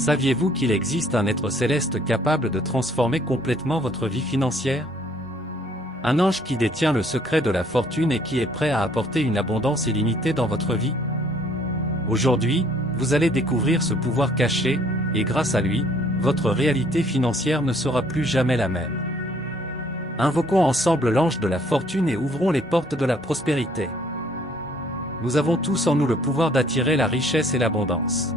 Saviez-vous qu'il existe un être céleste capable de transformer complètement votre vie financière? Un ange qui détient le secret de la fortune et qui est prêt à apporter une abondance illimitée dans votre vie? Aujourd'hui, vous allez découvrir ce pouvoir caché, et grâce à lui, votre réalité financière ne sera plus jamais la même. Invoquons ensemble l'ange de la fortune et ouvrons les portes de la prospérité. Nous avons tous en nous le pouvoir d'attirer la richesse et l'abondance.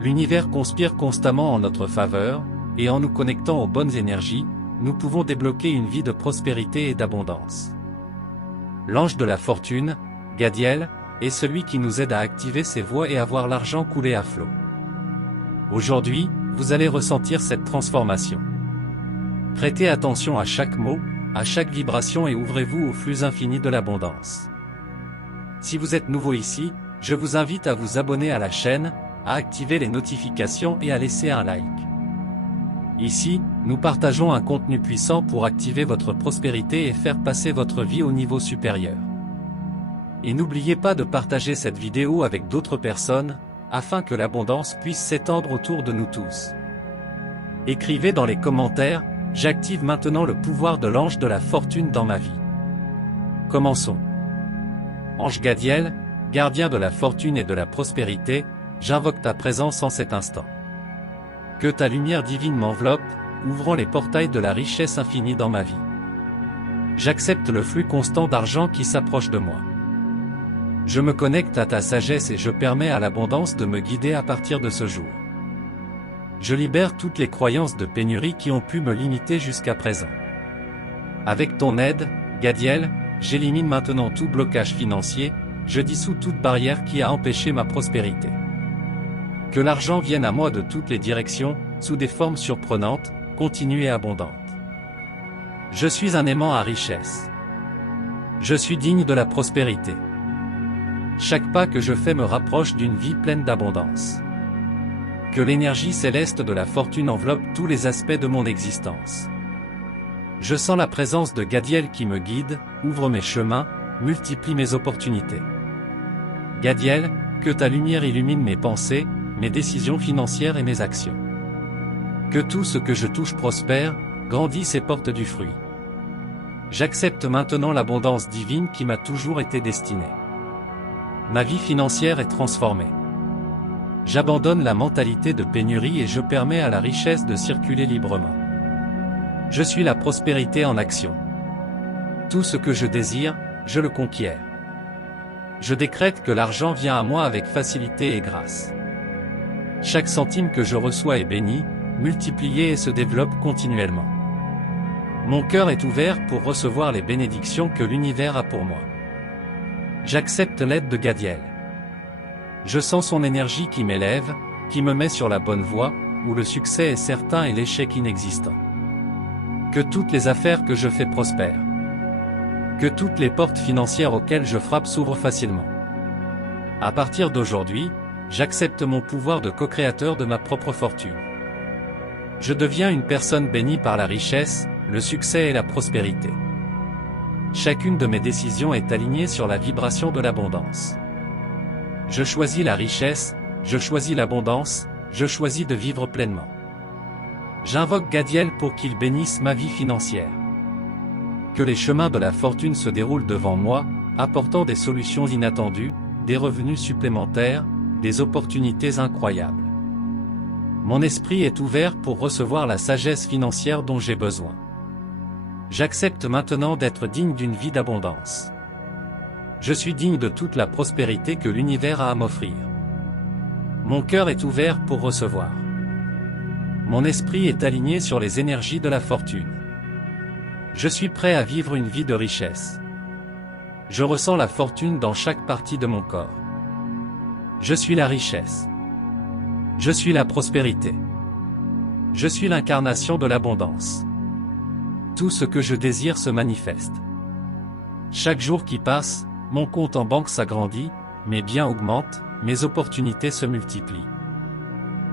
L'univers conspire constamment en notre faveur, et en nous connectant aux bonnes énergies, nous pouvons débloquer une vie de prospérité et d'abondance. L'ange de la fortune, Gadiel, est celui qui nous aide à activer ses voies et à voir l'argent couler à flot. Aujourd'hui, vous allez ressentir cette transformation. Prêtez attention à chaque mot, à chaque vibration et ouvrez-vous au flux infini de l'abondance. Si vous êtes nouveau ici, je vous invite à vous abonner à la chaîne, à activer les notifications et à laisser un like. Ici, nous partageons un contenu puissant pour activer votre prospérité et faire passer votre vie au niveau supérieur. Et n'oubliez pas de partager cette vidéo avec d'autres personnes, afin que l'abondance puisse s'étendre autour de nous tous. Écrivez dans les commentaires, j'active maintenant le pouvoir de l'ange de la fortune dans ma vie. Commençons. Ange Gadiel, gardien de la fortune et de la prospérité, j'invoque ta présence en cet instant. Que ta lumière divine m'enveloppe, ouvrant les portails de la richesse infinie dans ma vie. J'accepte le flux constant d'argent qui s'approche de moi. Je me connecte à ta sagesse et je permets à l'abondance de me guider à partir de ce jour. Je libère toutes les croyances de pénurie qui ont pu me limiter jusqu'à présent. Avec ton aide, Gadiel, j'élimine maintenant tout blocage financier, je dissous toute barrière qui a empêché ma prospérité. Que l'argent vienne à moi de toutes les directions, sous des formes surprenantes, continues et abondantes. Je suis un aimant à richesse. Je suis digne de la prospérité. Chaque pas que je fais me rapproche d'une vie pleine d'abondance. Que l'énergie céleste de la fortune enveloppe tous les aspects de mon existence. Je sens la présence de Gadiel qui me guide, ouvre mes chemins, multiplie mes opportunités. Gadiel, que ta lumière illumine mes pensées, mes décisions financières et mes actions. Que tout ce que je touche prospère, grandisse et porte du fruit. J'accepte maintenant l'abondance divine qui m'a toujours été destinée. Ma vie financière est transformée. J'abandonne la mentalité de pénurie et je permets à la richesse de circuler librement. Je suis la prospérité en action. Tout ce que je désire, je le conquiers. Je décrète que l'argent vient à moi avec facilité et grâce. Chaque centime que je reçois est béni, multiplié et se développe continuellement. Mon cœur est ouvert pour recevoir les bénédictions que l'univers a pour moi. J'accepte l'aide de Gadiel. Je sens son énergie qui m'élève, qui me met sur la bonne voie, où le succès est certain et l'échec inexistant. Que toutes les affaires que je fais prospèrent. Que toutes les portes financières auxquelles je frappe s'ouvrent facilement. À partir d'aujourd'hui, j'accepte mon pouvoir de co-créateur de ma propre fortune. Je deviens une personne bénie par la richesse, le succès et la prospérité. Chacune de mes décisions est alignée sur la vibration de l'abondance. Je choisis la richesse, je choisis l'abondance, je choisis de vivre pleinement. J'invoque Gadiel pour qu'il bénisse ma vie financière. Que les chemins de la fortune se déroulent devant moi, apportant des solutions inattendues, des revenus supplémentaires, des opportunités incroyables. Mon esprit est ouvert pour recevoir la sagesse financière dont j'ai besoin. J'accepte maintenant d'être digne d'une vie d'abondance. Je suis digne de toute la prospérité que l'univers a à m'offrir. Mon cœur est ouvert pour recevoir. Mon esprit est aligné sur les énergies de la fortune. Je suis prêt à vivre une vie de richesse. Je ressens la fortune dans chaque partie de mon corps. Je suis la richesse. Je suis la prospérité. Je suis l'incarnation de l'abondance. Tout ce que je désire se manifeste. Chaque jour qui passe, mon compte en banque s'agrandit, mes biens augmentent, mes opportunités se multiplient.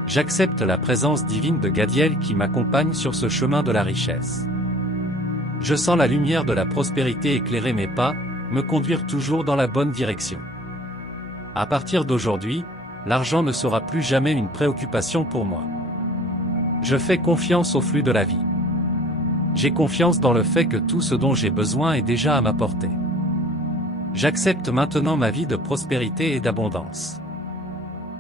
J'accepte la présence divine de Gadiel qui m'accompagne sur ce chemin de la richesse. Je sens la lumière de la prospérité éclairer mes pas, me conduire toujours dans la bonne direction. À partir d'aujourd'hui, l'argent ne sera plus jamais une préoccupation pour moi. Je fais confiance au flux de la vie. J'ai confiance dans le fait que tout ce dont j'ai besoin est déjà à ma portée. J'accepte maintenant ma vie de prospérité et d'abondance.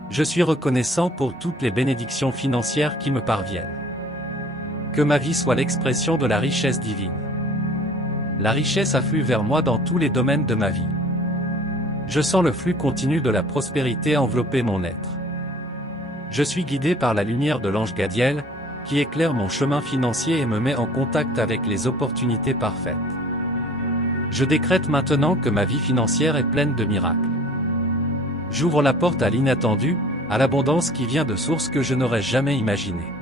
Je suis reconnaissant pour toutes les bénédictions financières qui me parviennent. Que ma vie soit l'expression de la richesse divine. La richesse afflue vers moi dans tous les domaines de ma vie. Je sens le flux continu de la prospérité envelopper mon être. Je suis guidé par la lumière de l'ange Gadiel, qui éclaire mon chemin financier et me met en contact avec les opportunités parfaites. Je décrète maintenant que ma vie financière est pleine de miracles. J'ouvre la porte à l'inattendu, à l'abondance qui vient de sources que je n'aurais jamais imaginées.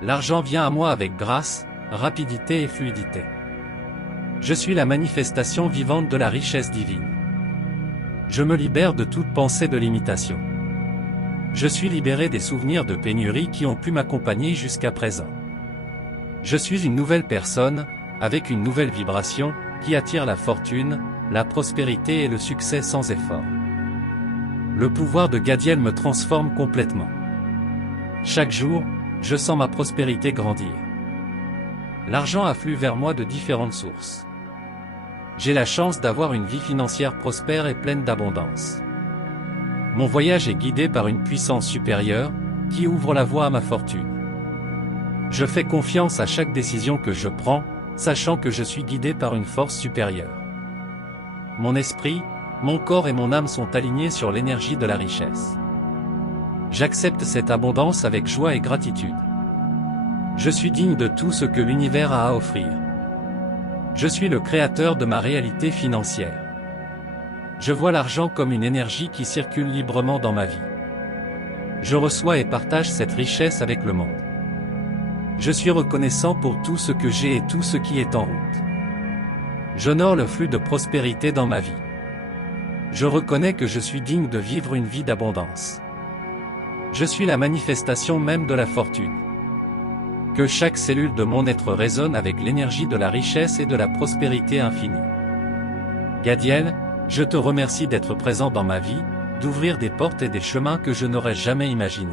L'argent vient à moi avec grâce, rapidité et fluidité. Je suis la manifestation vivante de la richesse divine. Je me libère de toute pensée de limitation. Je suis libéré des souvenirs de pénurie qui ont pu m'accompagner jusqu'à présent. Je suis une nouvelle personne, avec une nouvelle vibration, qui attire la fortune, la prospérité et le succès sans effort. Le pouvoir de Gadiel me transforme complètement. Chaque jour, je sens ma prospérité grandir. L'argent afflue vers moi de différentes sources. J'ai la chance d'avoir une vie financière prospère et pleine d'abondance. Mon voyage est guidé par une puissance supérieure, qui ouvre la voie à ma fortune. Je fais confiance à chaque décision que je prends, sachant que je suis guidé par une force supérieure. Mon esprit, mon corps et mon âme sont alignés sur l'énergie de la richesse. J'accepte cette abondance avec joie et gratitude. Je suis digne de tout ce que l'univers a à offrir. Je suis le créateur de ma réalité financière. Je vois l'argent comme une énergie qui circule librement dans ma vie. Je reçois et partage cette richesse avec le monde. Je suis reconnaissant pour tout ce que j'ai et tout ce qui est en route. J'honore le flux de prospérité dans ma vie. Je reconnais que je suis digne de vivre une vie d'abondance. Je suis la manifestation même de la fortune. Que chaque cellule de mon être résonne avec l'énergie de la richesse et de la prospérité infinie. Gadiel, je te remercie d'être présent dans ma vie, d'ouvrir des portes et des chemins que je n'aurais jamais imaginés.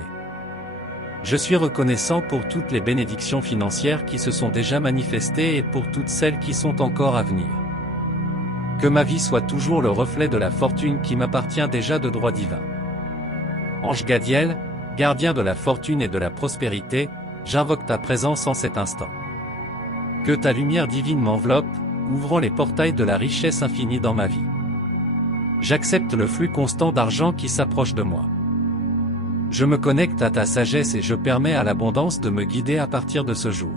Je suis reconnaissant pour toutes les bénédictions financières qui se sont déjà manifestées et pour toutes celles qui sont encore à venir. Que ma vie soit toujours le reflet de la fortune qui m'appartient déjà de droit divin. Ange Gadiel, gardien de la fortune et de la prospérité, j'invoque ta présence en cet instant. Que ta lumière divine m'enveloppe, ouvrant les portails de la richesse infinie dans ma vie. J'accepte le flux constant d'argent qui s'approche de moi. Je me connecte à ta sagesse et je permets à l'abondance de me guider à partir de ce jour.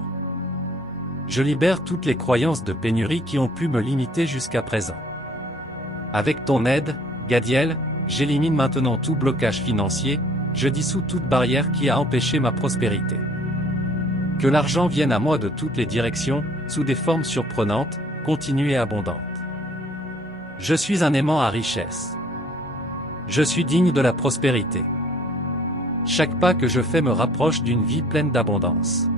Je libère toutes les croyances de pénurie qui ont pu me limiter jusqu'à présent. Avec ton aide, Gadiel, j'élimine maintenant tout blocage financier, je dissous toute barrière qui a empêché ma prospérité. Que l'argent vienne à moi de toutes les directions, sous des formes surprenantes, continues et abondantes. Je suis un aimant à richesse. Je suis digne de la prospérité. Chaque pas que je fais me rapproche d'une vie pleine d'abondance.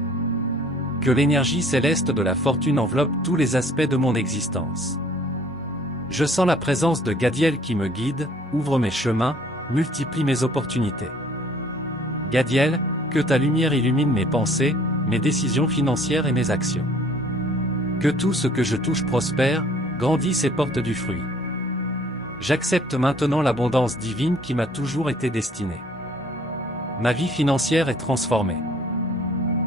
Que l'énergie céleste de la fortune enveloppe tous les aspects de mon existence. Je sens la présence de Gadiel qui me guide, ouvre mes chemins, multiplie mes opportunités. Gadiel, que ta lumière illumine mes pensées, mes décisions financières et mes actions. Que tout ce que je touche prospère, grandisse et porte du fruit. J'accepte maintenant l'abondance divine qui m'a toujours été destinée. Ma vie financière est transformée.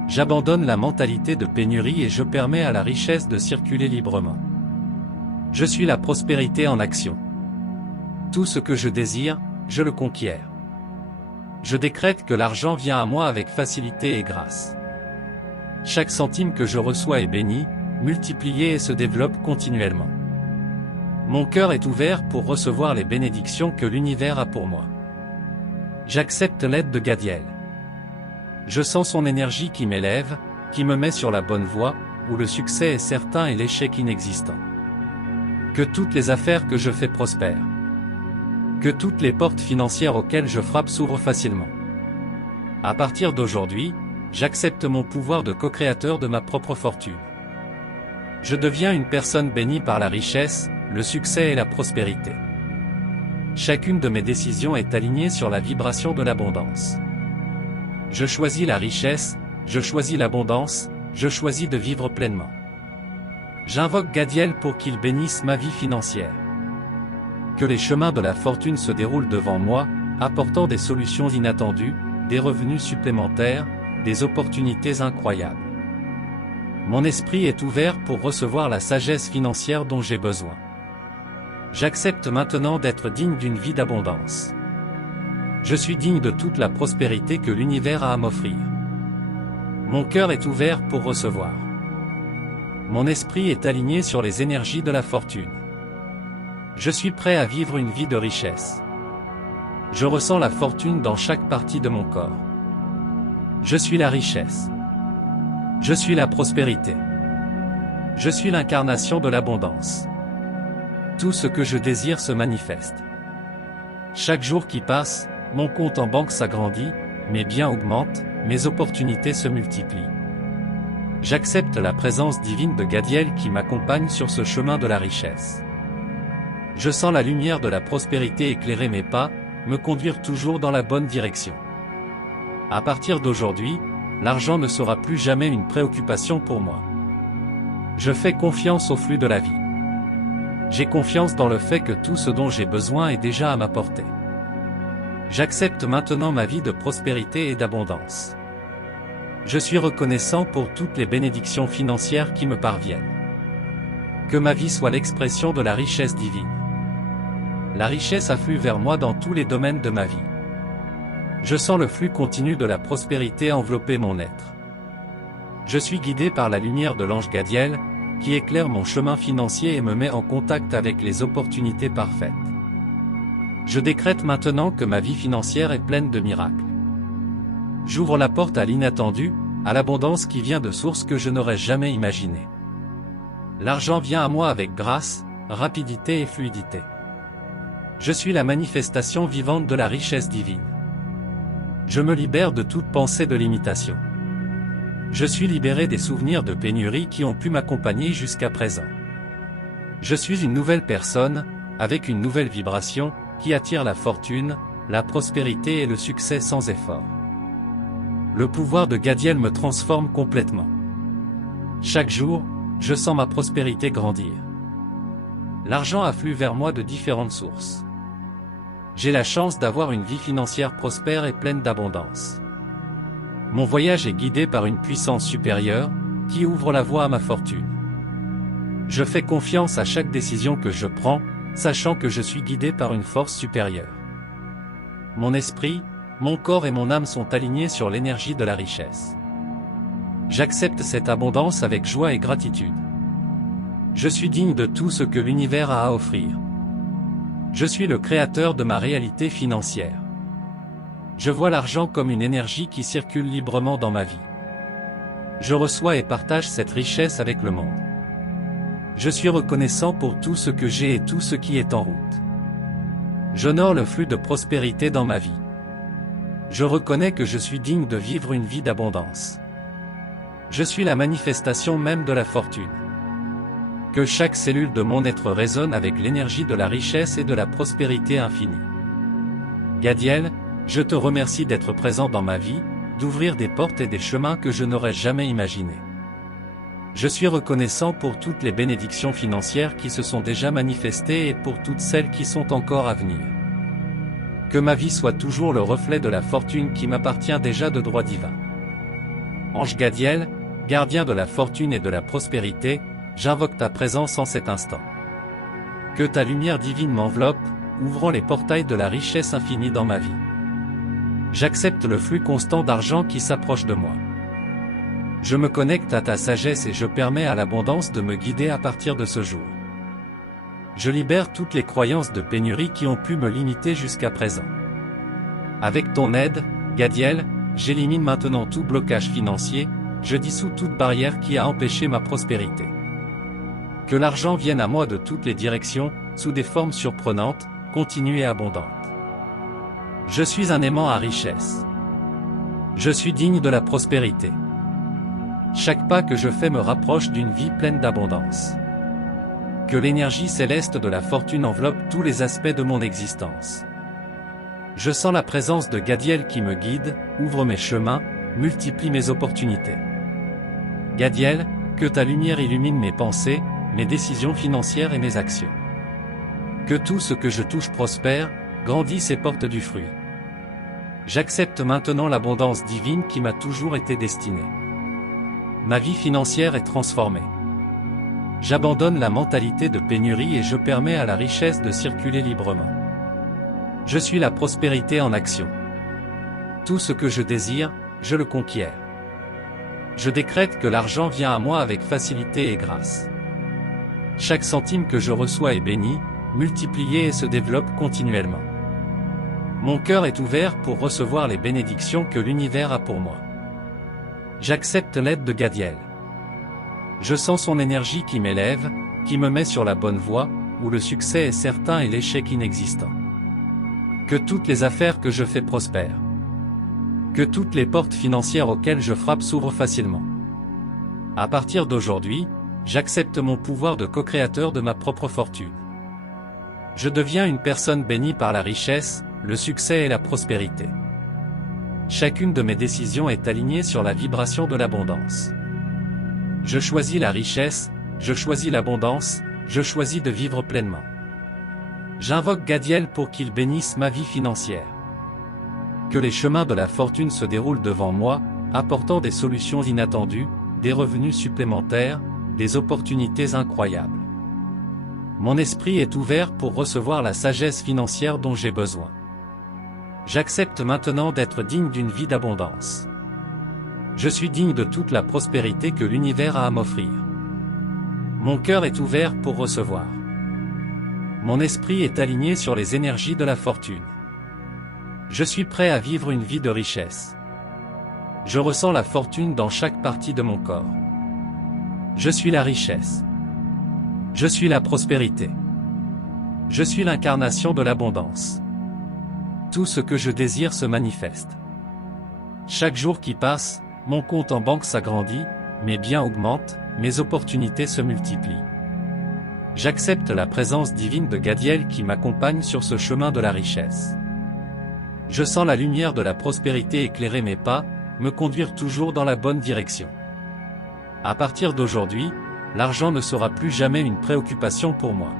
J'abandonne la mentalité de pénurie et je permets à la richesse de circuler librement. Je suis la prospérité en action. Tout ce que je désire, je le conquiers. Je décrète que l'argent vient à moi avec facilité et grâce. Chaque centime que je reçois est béni, multiplié et se développe continuellement. Mon cœur est ouvert pour recevoir les bénédictions que l'univers a pour moi. J'accepte l'aide de Gadiel. Je sens son énergie qui m'élève, qui me met sur la bonne voie, où le succès est certain et l'échec inexistant. Que toutes les affaires que je fais prospèrent. Que toutes les portes financières auxquelles je frappe s'ouvrent facilement. À partir d'aujourd'hui, j'accepte mon pouvoir de co-créateur de ma propre fortune. Je deviens une personne bénie par la richesse, le succès et la prospérité. Chacune de mes décisions est alignée sur la vibration de l'abondance. Je choisis la richesse, je choisis l'abondance, je choisis de vivre pleinement. J'invoque Gadiel pour qu'il bénisse ma vie financière. Que les chemins de la fortune se déroulent devant moi, apportant des solutions inattendues, des revenus supplémentaires, des opportunités incroyables. Mon esprit est ouvert pour recevoir la sagesse financière dont j'ai besoin. J'accepte maintenant d'être digne d'une vie d'abondance. Je suis digne de toute la prospérité que l'univers a à m'offrir. Mon cœur est ouvert pour recevoir. Mon esprit est aligné sur les énergies de la fortune. Je suis prêt à vivre une vie de richesse. Je ressens la fortune dans chaque partie de mon corps. Je suis la richesse. Je suis la prospérité. Je suis l'incarnation de l'abondance. Tout ce que je désire se manifeste. Chaque jour qui passe, mon compte en banque s'agrandit, mes biens augmentent, mes opportunités se multiplient. J'accepte la présence divine de Gadiel qui m'accompagne sur ce chemin de la richesse. Je sens la lumière de la prospérité éclairer mes pas, me conduire toujours dans la bonne direction. À partir d'aujourd'hui, l'argent ne sera plus jamais une préoccupation pour moi. Je fais confiance au flux de la vie. J'ai confiance dans le fait que tout ce dont j'ai besoin est déjà à ma portée. J'accepte maintenant ma vie de prospérité et d'abondance. Je suis reconnaissant pour toutes les bénédictions financières qui me parviennent. Que ma vie soit l'expression de la richesse divine. La richesse afflue vers moi dans tous les domaines de ma vie. Je sens le flux continu de la prospérité envelopper mon être. Je suis guidé par la lumière de l'ange Gadiel, qui éclaire mon chemin financier et me met en contact avec les opportunités parfaites. Je décrète maintenant que ma vie financière est pleine de miracles. J'ouvre la porte à l'inattendu, à l'abondance qui vient de sources que je n'aurais jamais imaginées. L'argent vient à moi avec grâce, rapidité et fluidité. Je suis la manifestation vivante de la richesse divine. Je me libère de toute pensée de limitation. Je suis libéré des souvenirs de pénurie qui ont pu m'accompagner jusqu'à présent. Je suis une nouvelle personne, avec une nouvelle vibration, qui attire la fortune, la prospérité et le succès sans effort. Le pouvoir de Gadiel me transforme complètement. Chaque jour, je sens ma prospérité grandir. L'argent afflue vers moi de différentes sources. J'ai la chance d'avoir une vie financière prospère et pleine d'abondance. Mon voyage est guidé par une puissance supérieure, qui ouvre la voie à ma fortune. Je fais confiance à chaque décision que je prends, sachant que je suis guidé par une force supérieure. Mon esprit, mon corps et mon âme sont alignés sur l'énergie de la richesse. J'accepte cette abondance avec joie et gratitude. Je suis digne de tout ce que l'univers a à offrir. Je suis le créateur de ma réalité financière. Je vois l'argent comme une énergie qui circule librement dans ma vie. Je reçois et partage cette richesse avec le monde. Je suis reconnaissant pour tout ce que j'ai et tout ce qui est en route. J'honore le flux de prospérité dans ma vie. Je reconnais que je suis digne de vivre une vie d'abondance. Je suis la manifestation même de la fortune. Que chaque cellule de mon être résonne avec l'énergie de la richesse et de la prospérité infinie. Gadiel, je te remercie d'être présent dans ma vie, d'ouvrir des portes et des chemins que je n'aurais jamais imaginés. Je suis reconnaissant pour toutes les bénédictions financières qui se sont déjà manifestées et pour toutes celles qui sont encore à venir. Que ma vie soit toujours le reflet de la fortune qui m'appartient déjà de droit divin. Ange Gadiel, gardien de la fortune et de la prospérité, j'invoque ta présence en cet instant. Que ta lumière divine m'enveloppe, ouvrant les portails de la richesse infinie dans ma vie. J'accepte le flux constant d'argent qui s'approche de moi. Je me connecte à ta sagesse et je permets à l'abondance de me guider à partir de ce jour. Je libère toutes les croyances de pénurie qui ont pu me limiter jusqu'à présent. Avec ton aide, Gadiel, j'élimine maintenant tout blocage financier, je dissous toute barrière qui a empêché ma prospérité. Que l'argent vienne à moi de toutes les directions, sous des formes surprenantes, continues et abondantes. Je suis un aimant à richesse. Je suis digne de la prospérité. Chaque pas que je fais me rapproche d'une vie pleine d'abondance. Que l'énergie céleste de la fortune enveloppe tous les aspects de mon existence. Je sens la présence de Gadiel qui me guide, ouvre mes chemins, multiplie mes opportunités. Gadiel, que ta lumière illumine mes pensées, mes décisions financières et mes actions. Que tout ce que je touche prospère, grandisse et porte du fruit. J'accepte maintenant l'abondance divine qui m'a toujours été destinée. Ma vie financière est transformée. J'abandonne la mentalité de pénurie et je permets à la richesse de circuler librement. Je suis la prospérité en action. Tout ce que je désire, je le conquiers. Je décrète que l'argent vient à moi avec facilité et grâce. Chaque centime que je reçois est béni, multiplié et se développe continuellement. Mon cœur est ouvert pour recevoir les bénédictions que l'univers a pour moi. J'accepte l'aide de Gadiel. Je sens son énergie qui m'élève, qui me met sur la bonne voie, où le succès est certain et l'échec inexistant. Que toutes les affaires que je fais prospèrent. Que toutes les portes financières auxquelles je frappe s'ouvrent facilement. À partir d'aujourd'hui, j'accepte mon pouvoir de co-créateur de ma propre fortune. Je deviens une personne bénie par la richesse, le succès et la prospérité. Chacune de mes décisions est alignée sur la vibration de l'abondance. Je choisis la richesse, je choisis l'abondance, je choisis de vivre pleinement. J'invoque Gadiel pour qu'il bénisse ma vie financière. Que les chemins de la fortune se déroulent devant moi, apportant des solutions inattendues, des revenus supplémentaires, des opportunités incroyables. Mon esprit est ouvert pour recevoir la sagesse financière dont j'ai besoin. J'accepte maintenant d'être digne d'une vie d'abondance. Je suis digne de toute la prospérité que l'univers a à m'offrir. Mon cœur est ouvert pour recevoir. Mon esprit est aligné sur les énergies de la fortune. Je suis prêt à vivre une vie de richesse. Je ressens la fortune dans chaque partie de mon corps. Je suis la richesse. Je suis la prospérité. Je suis l'incarnation de l'abondance. Tout ce que je désire se manifeste. Chaque jour qui passe, mon compte en banque s'agrandit, mes biens augmentent, mes opportunités se multiplient. J'accepte la présence divine de Gadiel qui m'accompagne sur ce chemin de la richesse. Je sens la lumière de la prospérité éclairer mes pas, me conduire toujours dans la bonne direction. À partir d'aujourd'hui, l'argent ne sera plus jamais une préoccupation pour moi.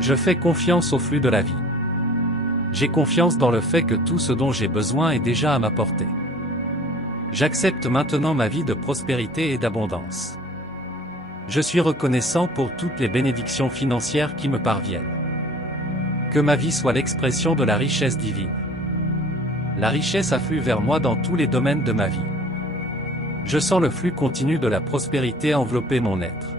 Je fais confiance au flux de la vie. J'ai confiance dans le fait que tout ce dont j'ai besoin est déjà à ma portée. J'accepte maintenant ma vie de prospérité et d'abondance. Je suis reconnaissant pour toutes les bénédictions financières qui me parviennent. Que ma vie soit l'expression de la richesse divine. La richesse afflue vers moi dans tous les domaines de ma vie. Je sens le flux continu de la prospérité envelopper mon être.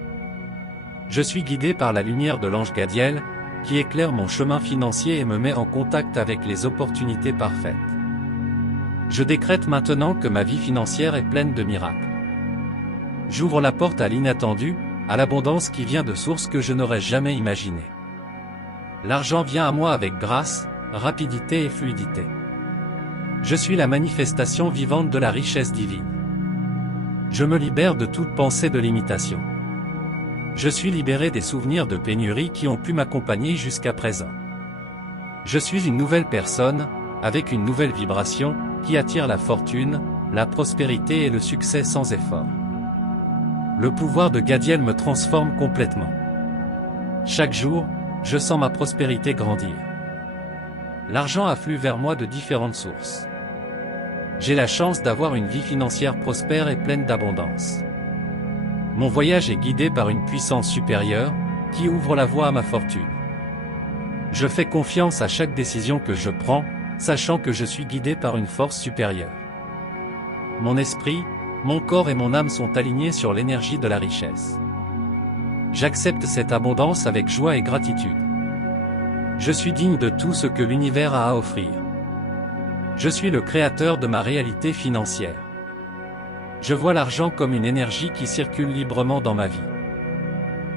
Je suis guidé par la lumière de l'ange Gadiel, qui éclaire mon chemin financier et me met en contact avec les opportunités parfaites. Je décrète maintenant que ma vie financière est pleine de miracles. J'ouvre la porte à l'inattendu, à l'abondance qui vient de sources que je n'aurais jamais imaginées. L'argent vient à moi avec grâce, rapidité et fluidité. Je suis la manifestation vivante de la richesse divine. Je me libère de toute pensée de limitation. Je suis libéré des souvenirs de pénurie qui ont pu m'accompagner jusqu'à présent. Je suis une nouvelle personne, avec une nouvelle vibration, qui attire la fortune, la prospérité et le succès sans effort. Le pouvoir de Gadiel me transforme complètement. Chaque jour, je sens ma prospérité grandir. L'argent afflue vers moi de différentes sources. J'ai la chance d'avoir une vie financière prospère et pleine d'abondance. Mon voyage est guidé par une puissance supérieure, qui ouvre la voie à ma fortune. Je fais confiance à chaque décision que je prends, sachant que je suis guidé par une force supérieure. Mon esprit, mon corps et mon âme sont alignés sur l'énergie de la richesse. J'accepte cette abondance avec joie et gratitude. Je suis digne de tout ce que l'univers a à offrir. Je suis le créateur de ma réalité financière. Je vois l'argent comme une énergie qui circule librement dans ma vie.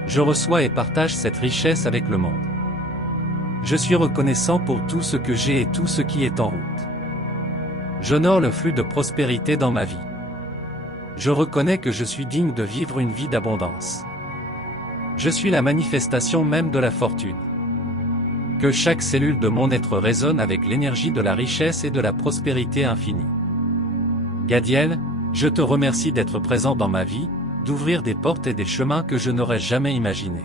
Je reçois et partage cette richesse avec le monde. Je suis reconnaissant pour tout ce que j'ai et tout ce qui est en route. J'honore le flux de prospérité dans ma vie. Je reconnais que je suis digne de vivre une vie d'abondance. Je suis la manifestation même de la fortune. Que chaque cellule de mon être résonne avec l'énergie de la richesse et de la prospérité infinie. Gadiel, je te remercie d'être présent dans ma vie, d'ouvrir des portes et des chemins que je n'aurais jamais imaginés.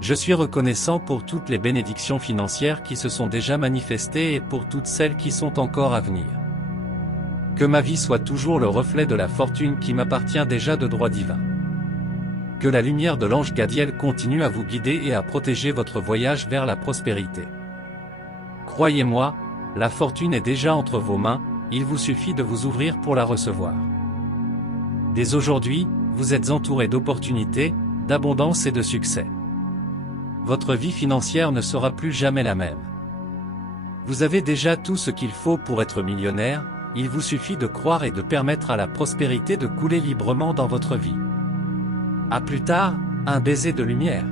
Je suis reconnaissant pour toutes les bénédictions financières qui se sont déjà manifestées et pour toutes celles qui sont encore à venir. Que ma vie soit toujours le reflet de la fortune qui m'appartient déjà de droit divin. Que la lumière de l'ange Gadiel continue à vous guider et à protéger votre voyage vers la prospérité. Croyez-moi, la fortune est déjà entre vos mains, il vous suffit de vous ouvrir pour la recevoir. Dès aujourd'hui, vous êtes entouré d'opportunités, d'abondance et de succès. Votre vie financière ne sera plus jamais la même. Vous avez déjà tout ce qu'il faut pour être millionnaire, il vous suffit de croire et de permettre à la prospérité de couler librement dans votre vie. À plus tard, un baiser de lumière.